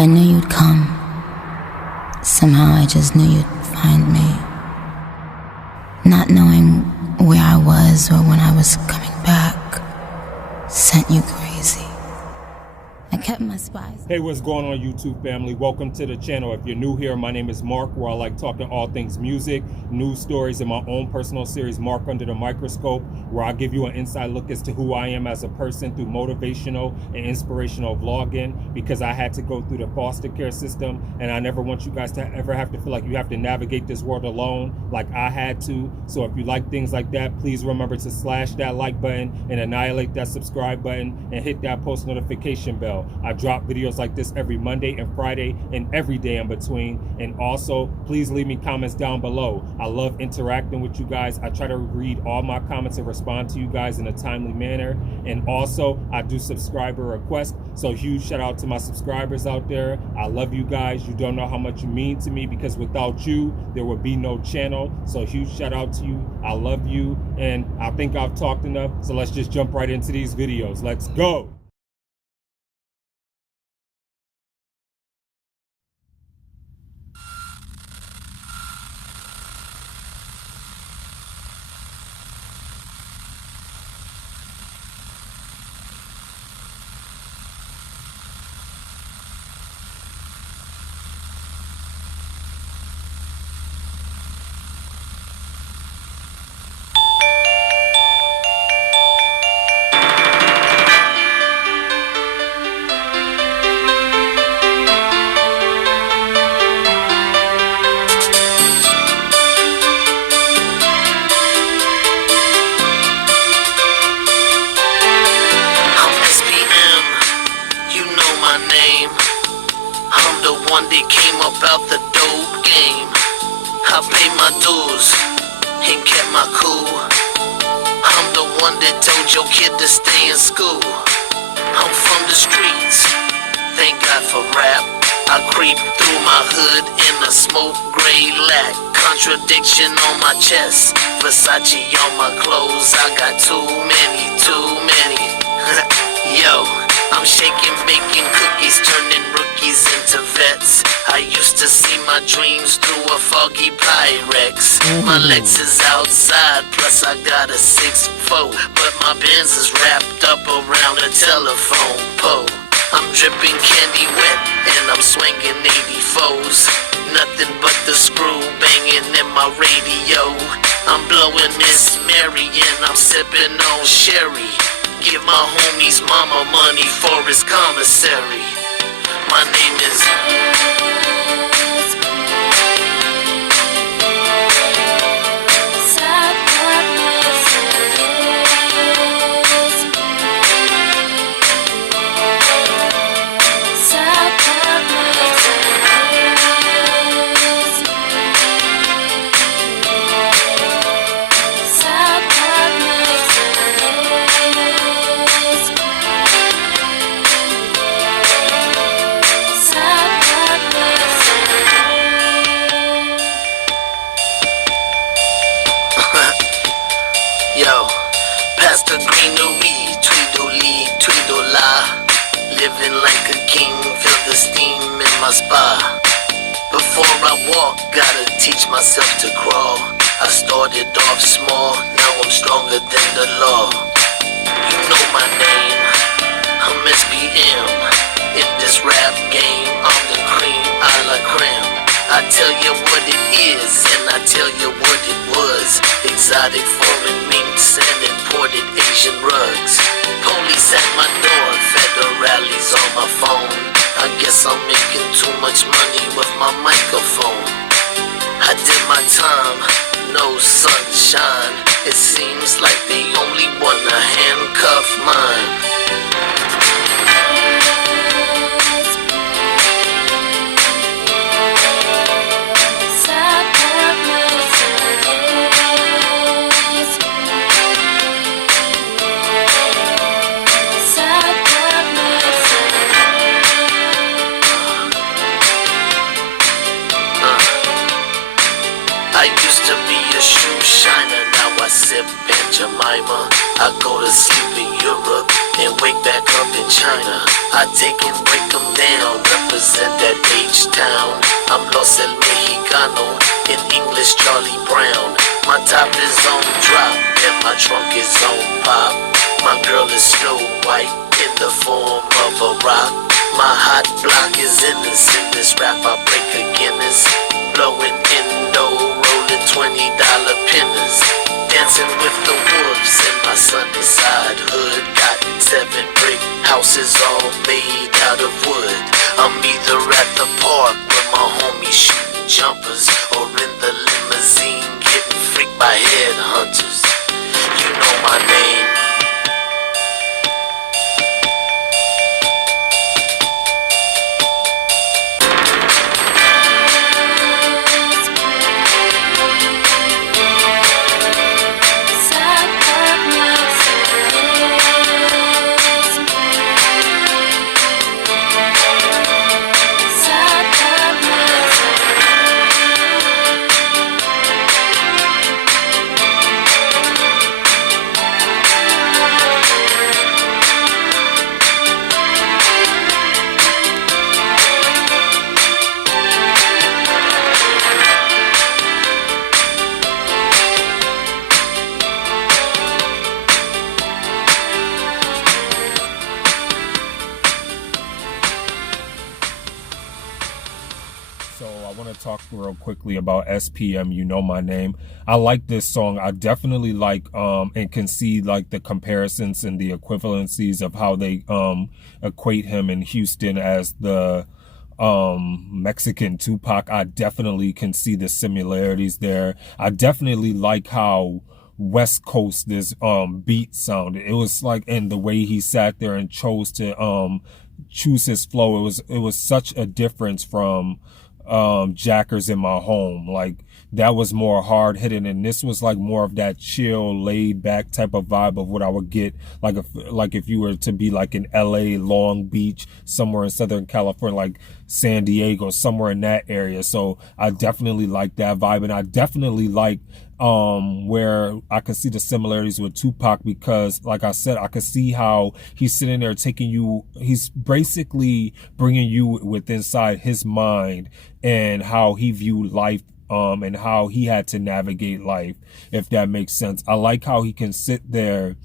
I knew you'd come. Somehow I just knew you'd find me. Not knowing where I was or when I was coming back sent you crazy. I kept my spies. Hey, what's going on, YouTube family? Welcome to the channel. If you're new here, my name is Mark, where I like talking all things music, news stories, and my own personal series, Mark Under the Microscope, where I give you an inside look as to who I am as a person through motivational and inspirational vlogging, because I had to go through the foster care system, and I never want you guys to ever have to feel like you have to navigate this world alone like I had to. So if you like things like that, please remember to slash that like button and annihilate that subscribe button and hit that post notification bell. I drop videos like this every Monday and Friday and every day in between. And also, please leave me comments down below. I love interacting with you guys. I try to read all my comments and respond to you guys in a timely manner. And also, I do subscriber requests. So huge shout out to my subscribers out there. I love you guys. You don't know how much you mean to me, because without you, there would be no channel. So huge shout out to you. I love you. And I think I've talked enough. So let's just jump right into these videos. Let's go. One that came up out the dope game. I paid my dues and kept my cool. I'm the one that told your kid to stay in school. I'm from the streets, thank God for rap. I creep through my hood in a smoke gray lack. Contradiction on my chest, Versace on my clothes. I got too many. Yo, I'm shaking, baking cookies, turning rookies into vets. I used to see my dreams through a foggy Pyrex. My Lex is outside, plus I got a 6'4", but my Benz is wrapped up around a telephone pole. I'm dripping candy wet, and I'm swinging 84s. Nothing but the screw banging in my radio. I'm blowing Miss Mary, and I'm sipping on sherry. Give my homie's mama money for his commissary. My name is... Yo, past the greenery, tweedle-lee, tweedle-la. Living like a king, feel the steam in my spa. Before I walk, gotta teach myself to crawl. I started off small, now I'm stronger than the law. You know my name, I'm SPM. In this rap game, I'm the cream a la creme. I tell you what it is, and I tell you what it was. Exotic foreign minks and imported Asian rugs. Police at my door, federales on my phone. I guess I'm making too much money with my microphone. I did my time, no sunshine. It seems like they only wanna handcuff mine. I used to be a shoe shiner, now I sip in Jemima. I go to sleep in Europe and wake back up in China. I take and break them down, represent represent that H-town. I'm Los El Mexicano, in English Charlie Brown. My top is on drop, and my trunk is on pop. My girl is Snow White, in the form of a rock. My hot block is innocent, this rap I break a Guinness. Blowing Indo, rolling $20 pennies. Dancing with the wolves in my sunny side hood. Got 7 brick houses all made out of wood. I'm either at the park with my homies shooting jumpers, or in the limousine getting freaked by headhunters. You know my name. So I want to talk real quickly about SPM, You Know My Name. I like this song. I definitely like and can see like the comparisons and the equivalencies of how they equate him in Houston as the Mexican Tupac. I definitely can see the similarities there. I definitely like how West Coast this beat sounded. It was like, and the way he sat there and chose to choose his flow, it was such a difference from Jackers in My Home. Like that was more hard hitting, and this was like more of that chill, laid back type of vibe of what I would get like if you were to be like in LA, Long Beach, somewhere in Southern California, like San Diego, somewhere in that area. So I definitely like that vibe, and I definitely like where I can see the similarities with Tupac, because like I said, I could see how he's sitting there he's basically bringing you with inside his mind and how he viewed life, and how he had to navigate life, if that makes sense. I like how he can sit there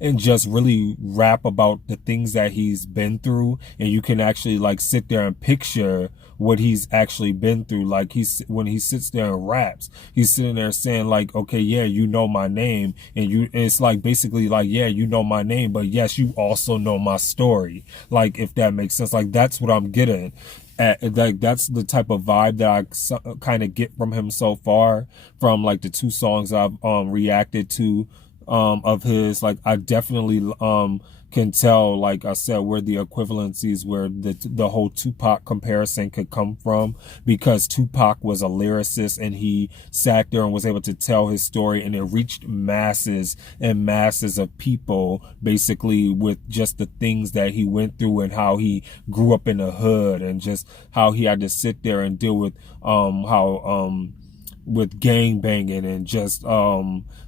and just really rap about the things that he's been through, and you can actually like sit there and picture what he's actually been through. Like when he sits there and raps, he's sitting there saying like, okay, yeah, you know my name, and it's like basically like, yeah, you know my name, but yes, you also know my story. Like, if that makes sense, like that's what I'm getting at. Like that's the type of vibe that I kind of get from him so far, from like the 2 songs I've reacted to of his. Like I definitely can tell, like I said, where the equivalencies, where the whole Tupac comparison could come from, because Tupac was a lyricist and he sat there and was able to tell his story, and it reached masses and masses of people, basically with just the things that he went through and how he grew up in the hood, and just how he had to sit there and deal with with gang banging and just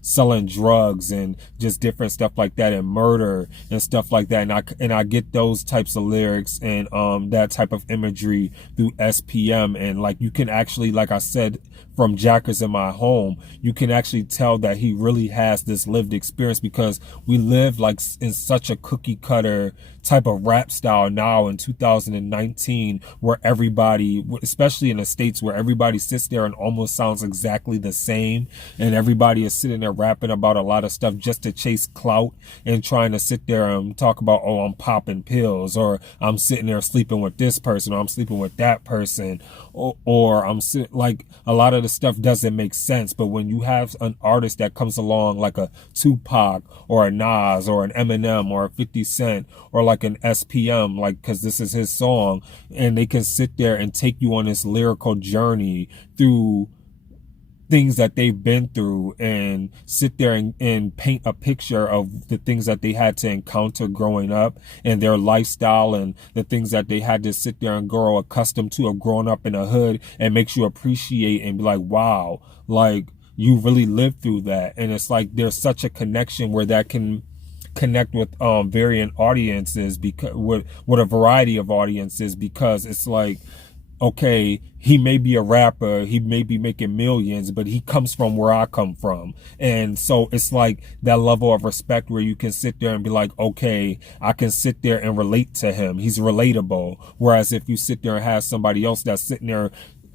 selling drugs and just different stuff like that, and murder and stuff like that. And I get those types of lyrics and that type of imagery through SPM. And like you can actually, like I said, from Jackers in My Home, you can actually tell that he really has this lived experience, because we live like in such a cookie cutter type of rap style now in 2019, where everybody, especially in the States, where everybody sits there and almost sounds exactly the same, and everybody is sitting there rapping about a lot of stuff just to chase clout, and trying to sit there and talk about, oh, I'm popping pills, or I'm sitting there sleeping with this person, or I'm sleeping with that person, or I'm sitting, like a lot of the stuff doesn't make sense. But when you have an artist that comes along like a Tupac or a Nas or an Eminem or a 50 Cent or like an SPM, like, because this is his song, and they can sit there and take you on this lyrical journey through things that they've been through, and sit there and paint a picture of the things that they had to encounter growing up, and their lifestyle, and the things that they had to sit there and grow accustomed to of growing up in a hood, and makes you appreciate and be like, wow, like you really lived through that. And it's like there's such a connection where that can connect with varying audiences, because with a variety of audiences, because it's like, okay, he may be a rapper, he may be making millions, but he comes from where I come from. And so it's like that level of respect where you can sit there and be like, okay, I can sit there and relate to him. He's relatable. Whereas if you sit there and have somebody else that's sitting there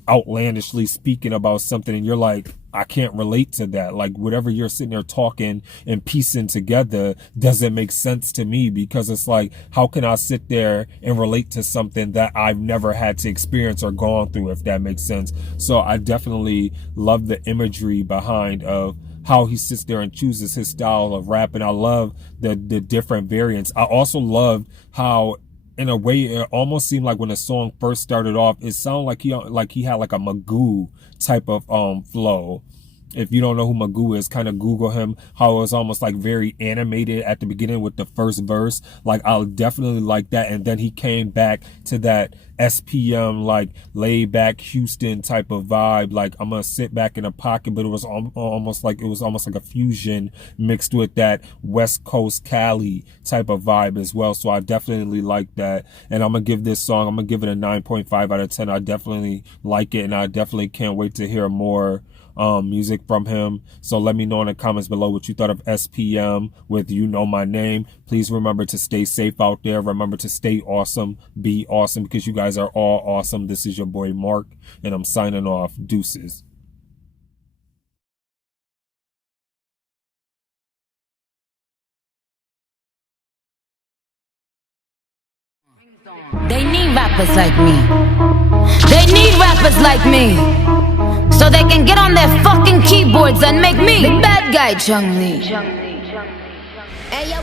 outlandishly speaking about something and you're like, I can't relate to that. Like, whatever you're sitting there talking and piecing together doesn't make sense to me, because it's like, how can I sit there and relate to something that I've never had to experience or gone through, if that makes sense? So I definitely love the imagery behind of how he sits there and chooses his style of rap. And I love the different variants. I also love how, in a way, it almost seemed like when the song first started off, it sounded like he had like a Magoo type of flow. If you don't know who Magoo is, kind of Google him, how it was almost like very animated at the beginning with the first verse. Like, I'll definitely like that. And then he came back to that SPM, like laid back Houston type of vibe. Like, I'm gonna sit back in a pocket, but it was almost like a fusion mixed with that West Coast Cali type of vibe as well. So I definitely like that. And I'm gonna give this song, I'm gonna give it a 9.5 out of 10. I definitely like it, and I definitely can't wait to hear more music from him. So let me know in the comments below what you thought of SPM with You Know My Name. Please remember to stay safe out there. Remember to stay awesome, be awesome, because you guys are all awesome. This is your boy Mark, and I'm signing off. Deuces. They need rappers like me. They need rappers like me, so they can get on their fucking keyboards and make me the bad guy, Chung Lee. Hey, yo,